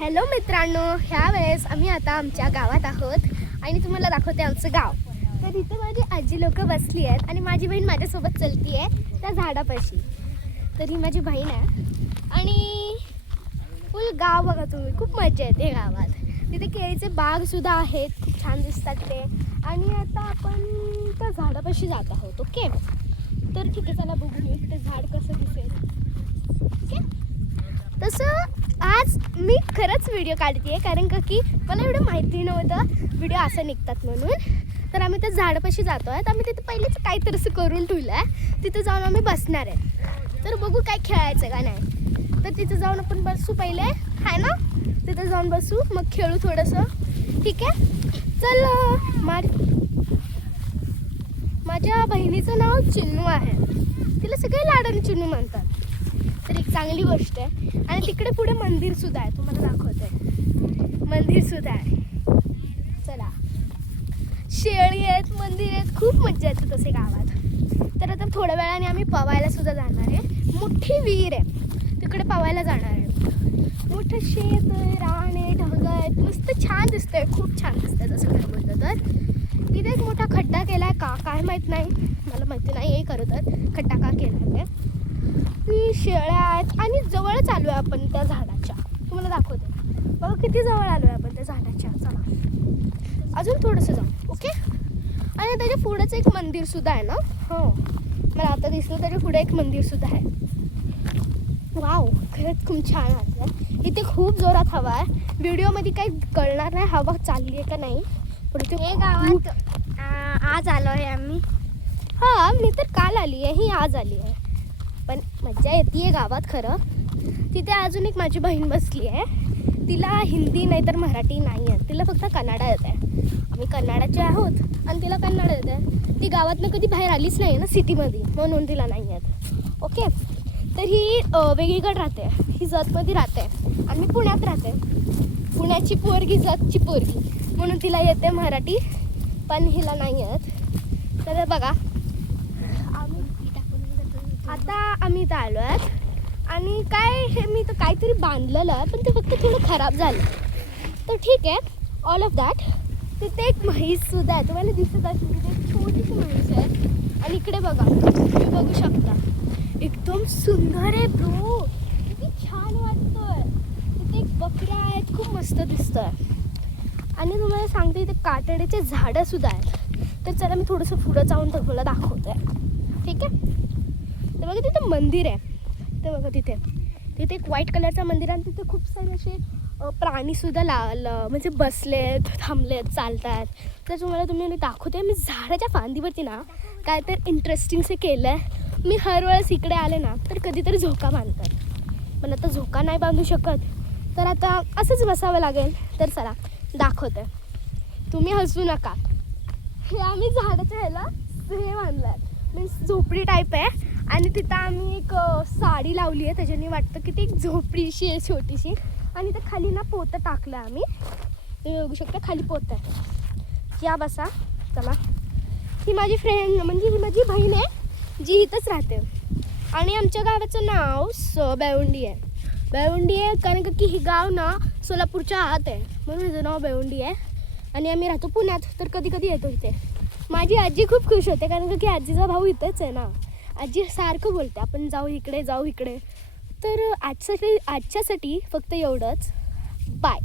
Hello मित्रांनो, ह्या वेळेस आम्ही आता आमच्या गावात आहोत आणि तुम्हाला दाखवते आमचं गाव. तर इथे माझी आजी लोक बसली आहेत आणि माझी बहीण माझ्यासोबत चलती आहे त्या झाडापाशी. तर ही माझी बहीण आहे आणि फुल गाव बघा तुम्ही, खूप मजा येते गावात. तिथे केळीचे बागसुद्धा आहेत, खूप छान दिसतात ते. आणि आता आपण त्या झाडापाशी जात आहोत. ओके, तर ठीक आहे, चला बघू ते झाड कसं दिसेल. ओके, तसं आज मी खरंच व्हिडिओ काढते आहे कारण की मला एवढं माहिती नव्हतं व्हिडिओ असं निघतात म्हणून. तर आम्ही त्या झाडापाशी जातो आहे. आम्ही तिथे पहिलेच काहीतरी असं करून ठेवलं आहे, तिथे जाऊन आम्ही बसणार आहे. तर बघू काय खेळायचं का नाही. तर तिथे जाऊन आपण बसू पहिले, आहे ना, तिथे जाऊन बसू, मग खेळू थोडंसं. ठीक आहे, चल. माझ्या बहिणीचं नाव चिन्नू आहे, तिला सगळे लाडाने चिन्नू म्हणतात. तर एक चांगली गोष्ट आहे. आणि तिकडे पुढे मंदिरसुद्धा आहे, तुम्हाला दाखवते. मंदिरसुद्धा आहे. चला, शेळी आहेत, मंदिर आहेत, खूप मजा येते तसे गावात. तर आता थोड्या वेळाने आम्ही पवायला सुद्धा जाणार आहे. मोठी विहीर आहे, तिकडे पवायला जाणार आहे. मोठं शेत आहे, रान आहे, ढग आहेत, मस्त छान दिसतंय, खूप छान दिसतंय तसं खरं बोललं तर. तिथे एक मोठा खड्डा केला आहे का काय माहीत नाही, मला माहिती नाही आहे खरं तर खड्डा का केला आहे. ती शेळ्या आहेत आणि जवळच आलो आहे आपण त्या झाडाच्या, तुम्हाला दाखवते. बघा किती जवळ आलो आहे आपण त्या झाडाच्या. चला अजून थोडंसं जाऊ. ओके, आणि त्याच्या पुढेच एक मंदिरसुद्धा आहे ना. हो, मला आता दिसलं त्याच्या पुढे एक मंदिरसुद्धा आहे. वाव, खरंच खूप छान वाटलं. इथे खूप जोरात हवा आहे, व्हिडिओमध्ये काही कळणार नाही हवा चालली आहे का नाही. पण हे गावात आज आलो आहे आम्ही. हां, मी तर काल आली आहे, ही आज आली आहे. पण मज्जा येते आहे गावात खरं. तिथे अजून एक माझी बहीण बसली आहे, तिला हिंदी नाही तर मराठी नाही आहे, तिला फक्त कन्नड येत आहे. आम्ही कन्नडाचे आहोत आणि तिला कन्नड येत आहे. ती गावातनं कधी बाहेर आलीच नाही ना सिटीमध्ये, म्हणून तिला नाही येत. ओके, तर ही वेगळीकडे राहते, ही जतमध्ये राहते आणि मी पुण्यात राहते. पुण्याची पोरगी जतची पोरगी, म्हणून तिला येते मराठी पण हिला नाही येत. तर बघा, आता आम्ही इथं आलो आहेत आणि काय हे मी तर काहीतरी बांधलेलं आहे पण ते फक्त थोडं खराब झालं. तर ठीक आहे, ऑल ऑफ दॅट. तिथे एक म्हैससुद्धा आहे, तुम्हाला दिसत असेल. तिथे एक छोटीशी म्हैस आहे आणि इकडे बघा, तुम्ही बघू शकता, एकदम सुंदर आहे ब्रो, किती छान वाटतंय. तिथे एक बकऱ्या आहेत, खूप मस्त दिसतं आहे. आणि तुम्हाला सांगते इथे कातड्याचे झाडंसुद्धा आहेत. तर चला मी थोडंसं पुढं जाऊन तुम्हाला दाखवते. ठीक आहे, तर बघा तिथे मंदिर आहे. ते बघा तिथे एक व्हाईट कलरचं मंदिर आहे आणि तिथे खूप सारे असे प्राणीसुद्धा म्हणजे बसलेत, थांबलेत, चालतात. तर तुम्हाला मी दाखवते. मी झाडाच्या फांदीवरती ना काय तर इंटरेस्टिंगसे केलं आहे. मी हर वेळेस इकडे आले ना तर कधीतरी झोका बांधतात, पण आता झोका नाही बांधू शकत, तर आता असंच बसावं लागेल. तर चला दाखवते, तुम्ही हसू नका. हे आम्ही झाडाच्या ह्याला हे बांधलं आहे, मीन्स झोपडी टाईप आहे. आणि तिथं आम्ही एक साडी लावली आहे, त्याच्याने वाटतं की ती एक झोपडीशी आहे छोटीशी. आणि ते खाली ना पोतं टाकलं आम्ही, तुम्ही बघू शकता खाली पोतं आहे. या बसा. चला, ही माझी फ्रेंड म्हणजे ही माझी बहीण आहे जी इथंच राहते. आणि आमच्या गावाचं नाव बेवंडी आहे. बेवंडी आहे कारण की ही गाव ना सोलापूरच्या आत आहे, म्हणून हिचं नाव बेवंडी आहे. आणि आम्ही राहतो पुण्यात, तर कधी कधी येतो इथे. माझी आजी खूप खुश होते कारण की आजीचा भाऊ इथंच आहे ना. आजी सारखं बोलते आपण जाऊ इकडे, जाऊ इकडे. तर आजच्यासाठी फक्त एवढंच. बाय.